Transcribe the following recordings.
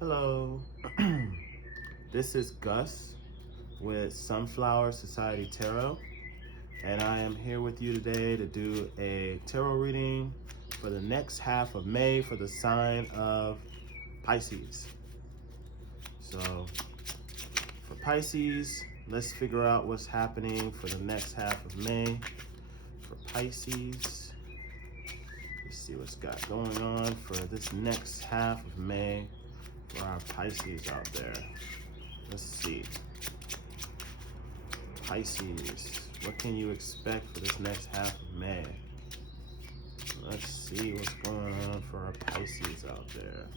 Hello, this is Gus with Sunflower Society Tarot, and I am here with you today to do a tarot reading for the next half of May for the sign of Pisces. So, for Pisces, let's figure out what's happening for the next half of May. For Pisces, let's see what's got going on for this next half of May for our Pisces out there. Let's see. Pisces, what can you expect for this next half of May? Let's see what's going on for our Pisces out there.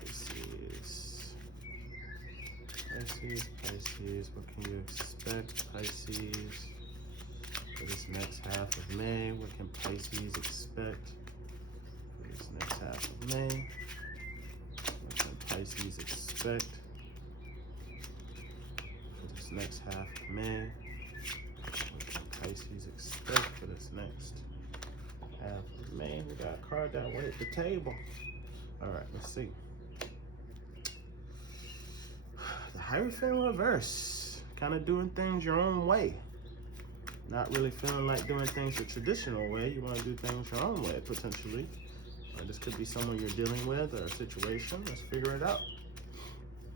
Pisces, what can you expect, Pisces, for this next half of May? What can Pisces expect for this next half of May? What can Pisces expect for this next half of May? What can Pisces expect for this next half of May? We got a card that went at the table. All right, let's see. The Hierophant reverse, kind of doing things your own way. Not really feeling like doing things the traditional way. You want to do things your own way, potentially. This could be someone you're dealing with or a situation. Let's figure it out.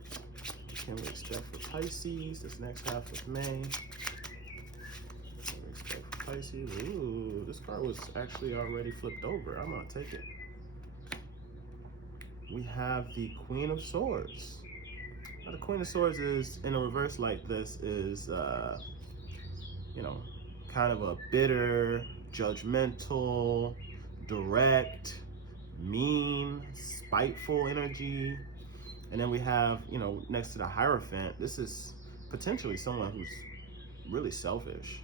What can we expect for Pisces this next half of May? What can we expect for Pisces? Ooh, this card was actually already flipped over. I'm going to take it. We have the Queen of Swords. Now, the Queen of Swords is, in a reverse like this, is, kind of a bitter, judgmental, direct, mean, spiteful energy. And then we have, next to the Hierophant, this is potentially someone who's really selfish.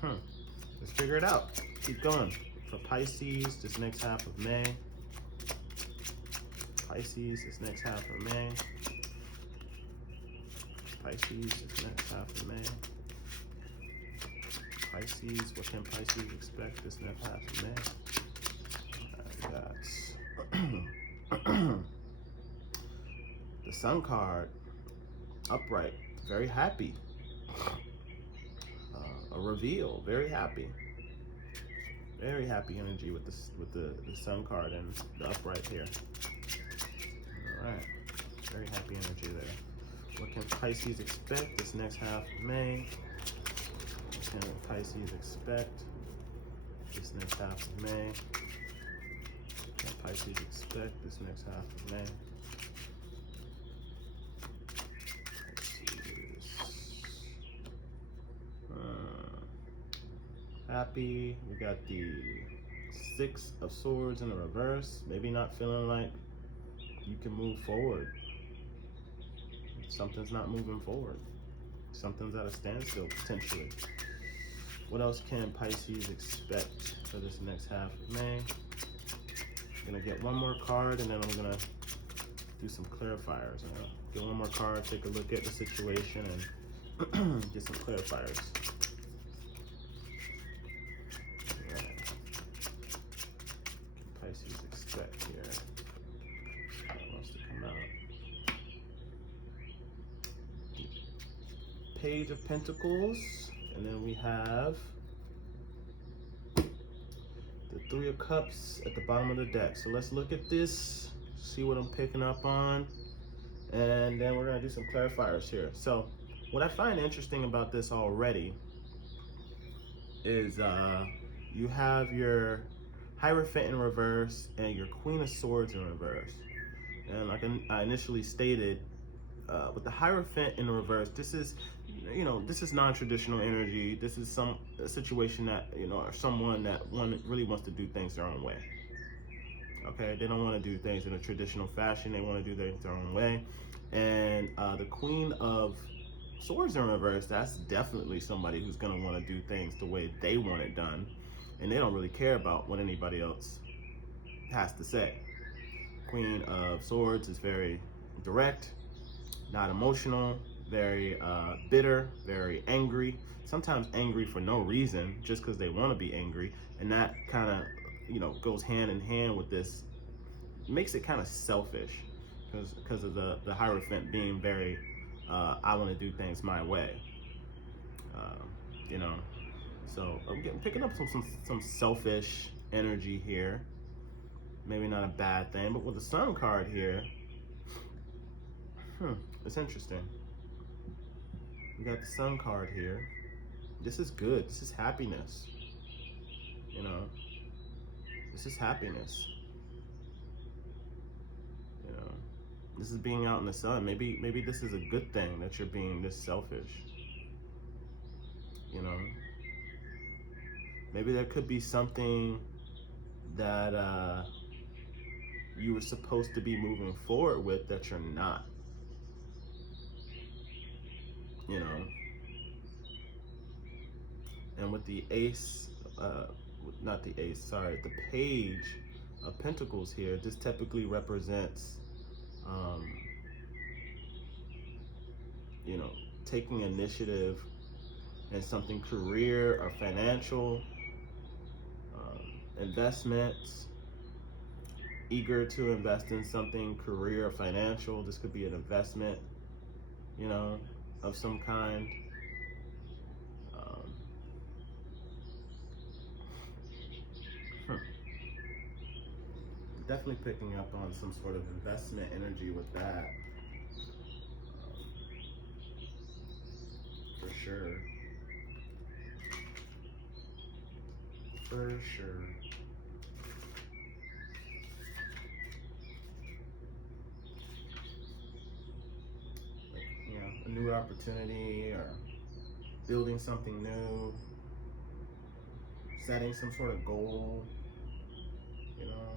Let's figure it out. Keep going. For Pisces, this next half of May. Pisces, this next half of May. Pisces, this next half of May. Pisces, what can Pisces expect this next half of May? The Sun card, upright, very happy. A reveal, very happy. Very happy energy with the Sun card and the upright here. All right, very happy energy there. What can Pisces expect this next half of May? What can Pisces expect this next half of May? What can Pisces expect this next half of May? Happy. We got the Six of Swords in the reverse. Maybe not feeling like you can move forward. Something's not moving forward. Something's at a standstill, potentially. What else can Pisces expect for this next half of May? I'm gonna get one more card and then I'm gonna do some clarifiers. I'm gonna get one more card, take a look at the situation, and get some clarifiers. Pisces expect here? What wants to come out? Page of Pentacles, and then we have the Three of Cups at the bottom of the deck. So let's look at this, see what I'm picking up on, and then we're gonna do some clarifiers here. So what I find interesting about this already is you have your Hierophant in reverse and your Queen of Swords in reverse. And like I initially stated, with the Hierophant in reverse, this is, this is non-traditional energy. This is a situation that, or someone that really wants to do things their own way. Okay, they don't want to do things in a traditional fashion. They want to do things their own way. And the Queen of Swords in reverse, that's definitely somebody who's going to want to do things the way they want it done. And they don't really care about what anybody else has to say. Queen of Swords is very direct, not emotional, very bitter, very angry, sometimes angry for no reason, just because they want to be angry. And that kind of, goes hand in hand with this makes it kind of selfish because of the Hierophant being very I want to do things my way. Uh, you know, so I'm picking up some selfish energy here. Maybe not a bad thing, but with the Sun card here, it's interesting. We got the Sun card here. This is good. This is happiness. You know, this is happiness. You know, this is being out in the sun. Maybe this is a good thing that you're being this selfish. You know, maybe there could be something that you were supposed to be moving forward with that you're not. You know, and with the ace, not the ace, sorry, the page of pentacles here, this typically represents, you know, taking initiative in something career or financial, investments, eager to invest in something career or financial. This could be an investment, you know, of some kind. Definitely picking up on some sort of investment energy with that. For sure. For sure. Like, you know, a new opportunity or building something new, setting some sort of goal, you know,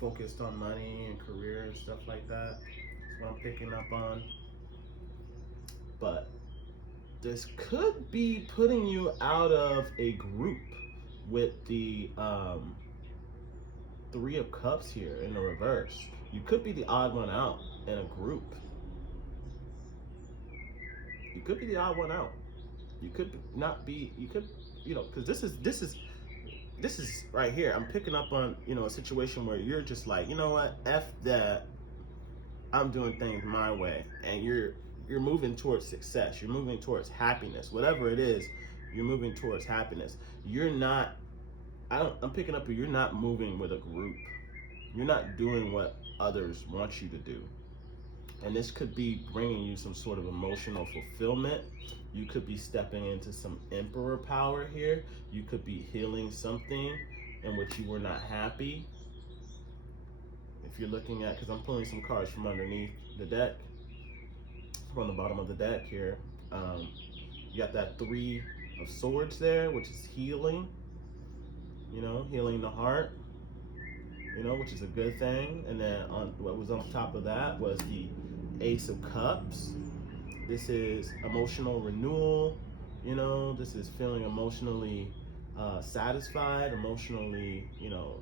focused on money and career and stuff like that. That's what I'm picking up on. But this could be putting you out of a group with the Three of Cups here in the reverse. You could be the odd one out in a group. You could be the odd one out. You could not be. You could, you know, because this is right here. I'm picking up on, you know, a situation where you're just like, you know what, F that. I'm doing things my way, and you're moving towards success. You're moving towards happiness. Whatever it is, you're moving towards happiness. You're not. I'm picking up. You're not moving with a group. You're not doing what others want you to do. And this could be bringing you some sort of emotional fulfillment. You could be stepping into some emperor power here. You could be healing something in which you were not happy. If you're looking at, because I'm pulling some cards from underneath the deck, from the bottom of the deck here, you got that Three of Swords there, which is healing, you know, healing the heart, you know, which is a good thing. And then on what was on top of that was the Ace of Cups. This is emotional renewal, you know, this is feeling emotionally satisfied, emotionally, you know,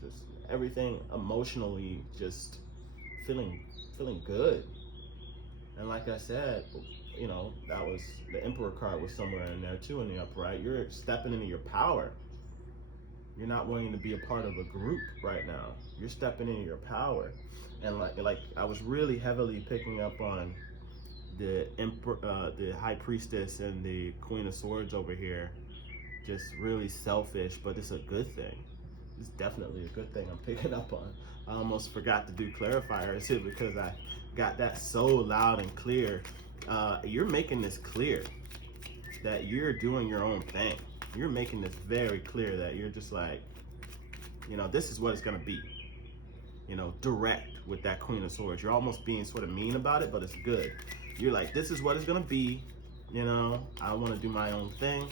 just everything emotionally just feeling good. And like I said, you know, that was the Emperor card was somewhere in there too in the upright. You're stepping into your power. You're not wanting to be a part of a group right now. You're stepping into your power. And like I was really heavily picking up on the High Priestess and the Queen of Swords over here. Just really selfish, but it's a good thing. It's definitely a good thing I'm picking up on. I almost forgot to do clarifiers here because I got that so loud and clear. You're making this clear that you're doing your own thing. You're making this very clear that you're just like, you know, this is what it's gonna be. You know, direct with that Queen of Swords. You're almost being sort of mean about it, but it's good. You're like, this is what it's gonna be. You know, I wanna do my own thing.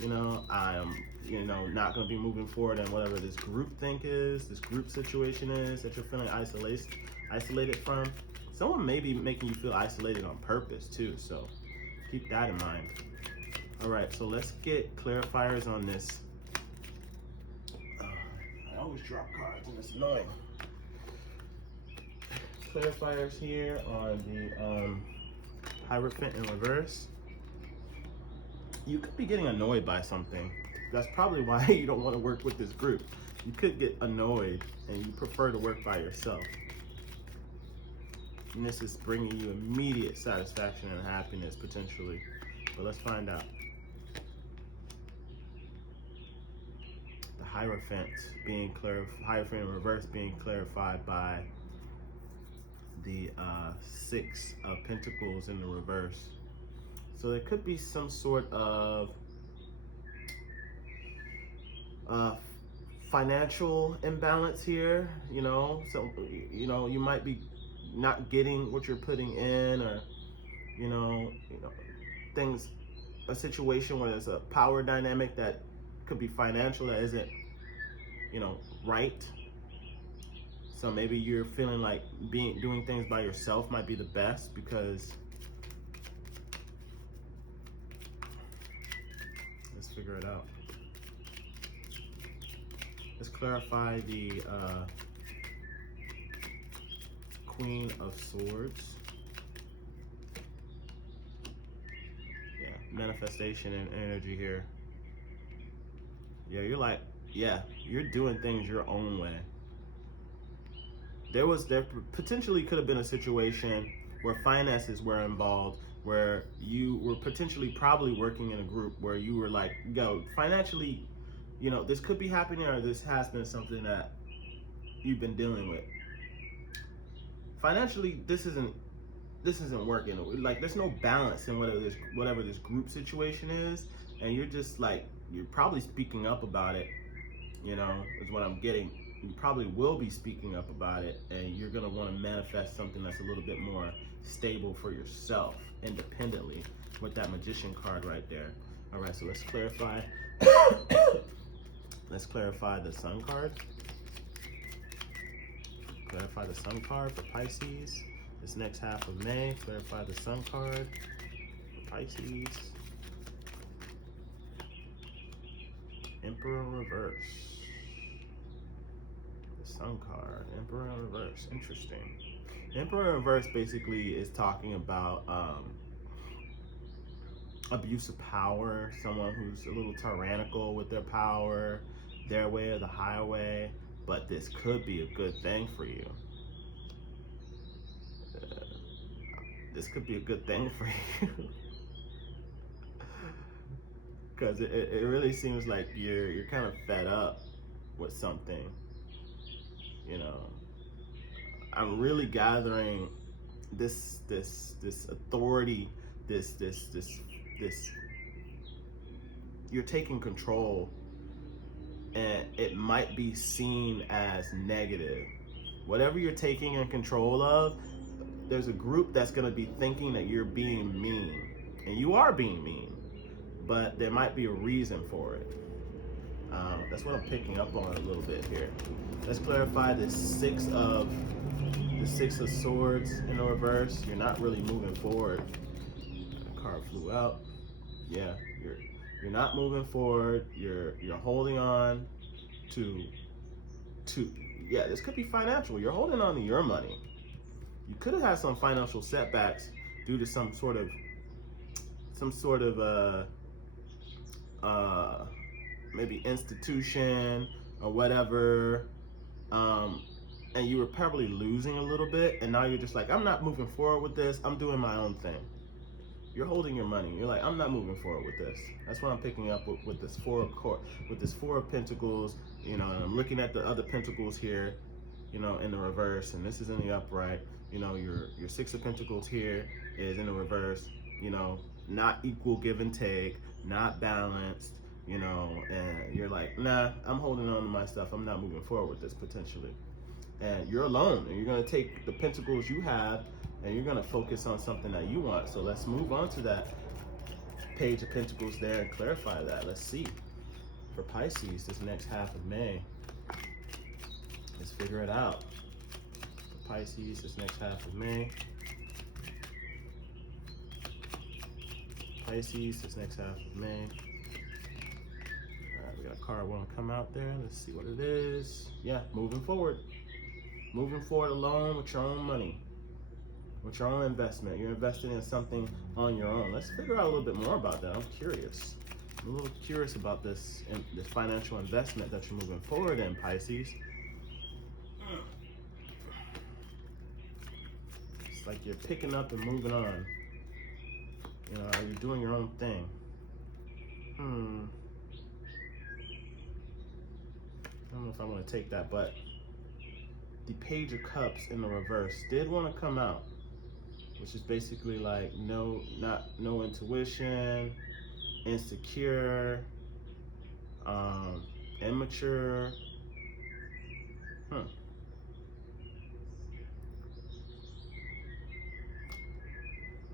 You know, I am, you know, not going to be moving forward in whatever this group think is, this group situation is that you're feeling isolated from. Someone may be making you feel isolated on purpose too, so keep that in mind. All right, so let's get clarifiers on this. I always drop cards and it's annoying. Clarifiers here on the Hierophant in reverse. You could be getting annoyed by something. That's probably why you don't want to work with this group. You could get annoyed and you prefer to work by yourself. And this is bringing you immediate satisfaction and happiness potentially. But let's find out. The Hierophant being Hierophant in reverse being clarified by the Six of Pentacles in the reverse. So there could be some sort of financial imbalance here, so you might be not getting what you're putting in, or things, a situation where there's a power dynamic that could be financial that isn't right. So maybe you're feeling like doing things by yourself might be the best, because let's figure it out. Let's clarify the Queen of Swords. Yeah, manifestation and energy here. Yeah, you're doing things your own way. There potentially could have been a situation where finances were involved, where you were potentially probably working in a group where you were like, yo, financially, this could be happening, or this has been something that you've been dealing with. Financially, this isn't working. Like, there's no balance in whatever this group situation is, and you're probably speaking up about it, is what I'm getting. You probably will be speaking up about it, and you're gonna want to manifest something that's a little bit more stable for yourself, independently, with that Magician card right there. All right, so let's clarify. Let's clarify the Sun card. Clarify the Sun card for Pisces. This next half of May, clarify the Sun card for Pisces. Emperor reverse. Sun card, Emperor in reverse. Interesting. Emperor in reverse basically is talking about abuse of power, someone who's a little tyrannical with their power, their way or the highway. But this could be a good thing for you. This could be a good thing for you. Because it really seems like you're kind of fed up with something. I'm really gathering this authority, this you're taking control, and it might be seen as negative. Whatever you're taking in control of, there's a group that's going to be thinking that you're being mean, and you are being mean, but there might be a reason for it. That's what I'm picking up on a little bit here. Let's clarify the Six of Swords in the reverse. You're not really moving forward. The card flew out. Yeah, you're not moving forward. You're holding on to yeah, this could be financial. You're holding on to your money. You could have had some financial setbacks due to some sort of maybe institution or whatever, and you were probably losing a little bit, and now you're just like, I'm not moving forward with this. I'm doing my own thing. You're holding your money. You're like, I'm not moving forward with this. That's what I'm picking up with this Four of Pentacles. And I'm looking at the other Pentacles here, in the reverse, and this is in the upright. Your Six of Pentacles here is in the reverse. Not equal give and take, not balanced. And you're like, nah, I'm holding on to my stuff. I'm not moving forward with this potentially. And you're alone, and you're gonna take the pentacles you have, and you're gonna focus on something that you want. So let's move on to that Page of Pentacles there and clarify that. Let's see. For Pisces, this next half of May, let's figure it out. For Pisces, this next half of May. Pisces, this next half of May. We got a card want to come out there. Let's see what it is. Yeah, moving forward. Moving forward alone with your own money. With your own investment. You're investing in something on your own. Let's figure out a little bit more about that. I'm curious. I'm a little curious about this financial investment that you're moving forward in, Pisces. It's like you're picking up and moving on. You know, are you doing your own thing? I don't know if I want to take that, but the Page of Cups in the reverse did want to come out, which is basically like no intuition, insecure, immature. I'm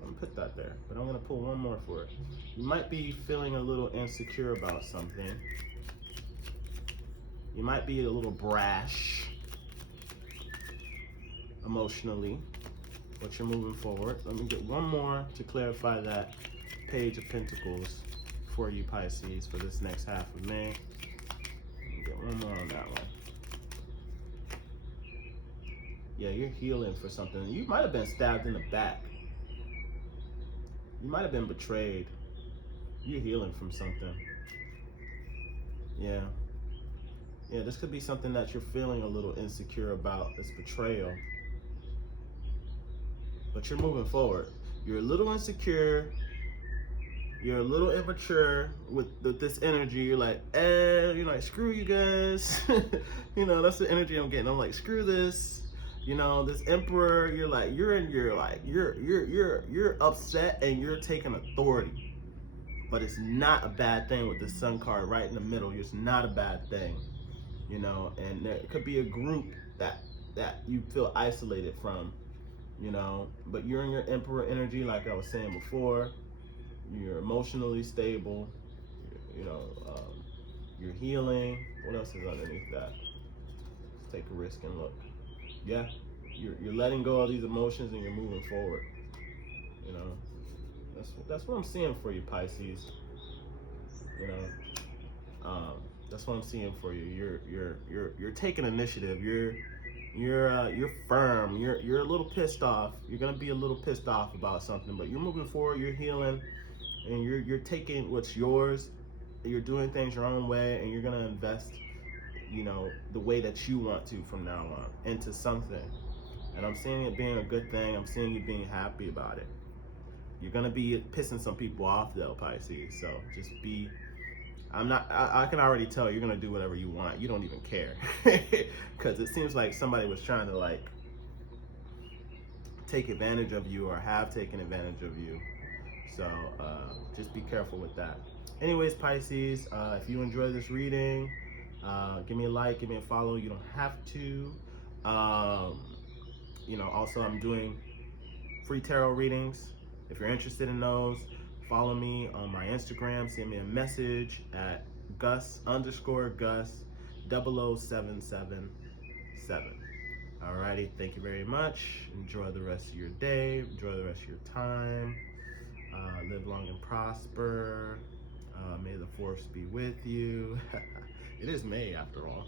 gonna put that there, but I'm gonna pull one more for it. You might be feeling a little insecure about something. You might be a little brash emotionally, but you're moving forward. Let me get one more to clarify that Page of Pentacles for you, Pisces, for this next half of May. Let me get one more on that one. Yeah, you're healing for something. You might have been stabbed in the back. You might have been betrayed. You're healing from something. Yeah. Yeah, this could be something that you're feeling a little insecure about, this betrayal. But you're moving forward. You're a little insecure. You're a little immature with this energy. You're like, you're like, screw you guys. You know, that's the energy I'm getting. I'm like, screw this. You know, this emperor, you're like, you're upset and you're taking authority. But it's not a bad thing with the Sun card right in the middle. It's not a bad thing. You know, and there could be a group that you feel isolated from, you know, but you're in your emperor energy, like I was saying before. You're emotionally stable, you know, you're healing. What else is underneath that? Let's take a risk and look. Yeah, you're letting go of these emotions and you're moving forward. You know, that's what I'm seeing for you, Pisces. You know, that's what I'm seeing for you. You're taking initiative. You're firm. You're a little pissed off. You're gonna be a little pissed off about something, but you're moving forward. You're healing, and you're taking what's yours. You're doing things your own way, and you're gonna invest, you know, the way that you want to from now on into something. And I'm seeing it being a good thing. I'm seeing you being happy about it. You're gonna be pissing some people off though, Pisces. So just be. I can already tell you're gonna do whatever you want. You don't even care, because it seems like somebody was trying to like take advantage of you or have taken advantage of you. So just be careful with that. Anyways, Pisces, if you enjoy this reading, give me a like, give me a follow. You don't have to. You know, also I'm doing free tarot readings. If you're interested in those, follow me on my Instagram. Send me a message at Gus_Gus007777. Alrighty, thank you very much. Enjoy the rest of your day. Enjoy the rest of your time. Live long and prosper. May the force be with you. It is May after all.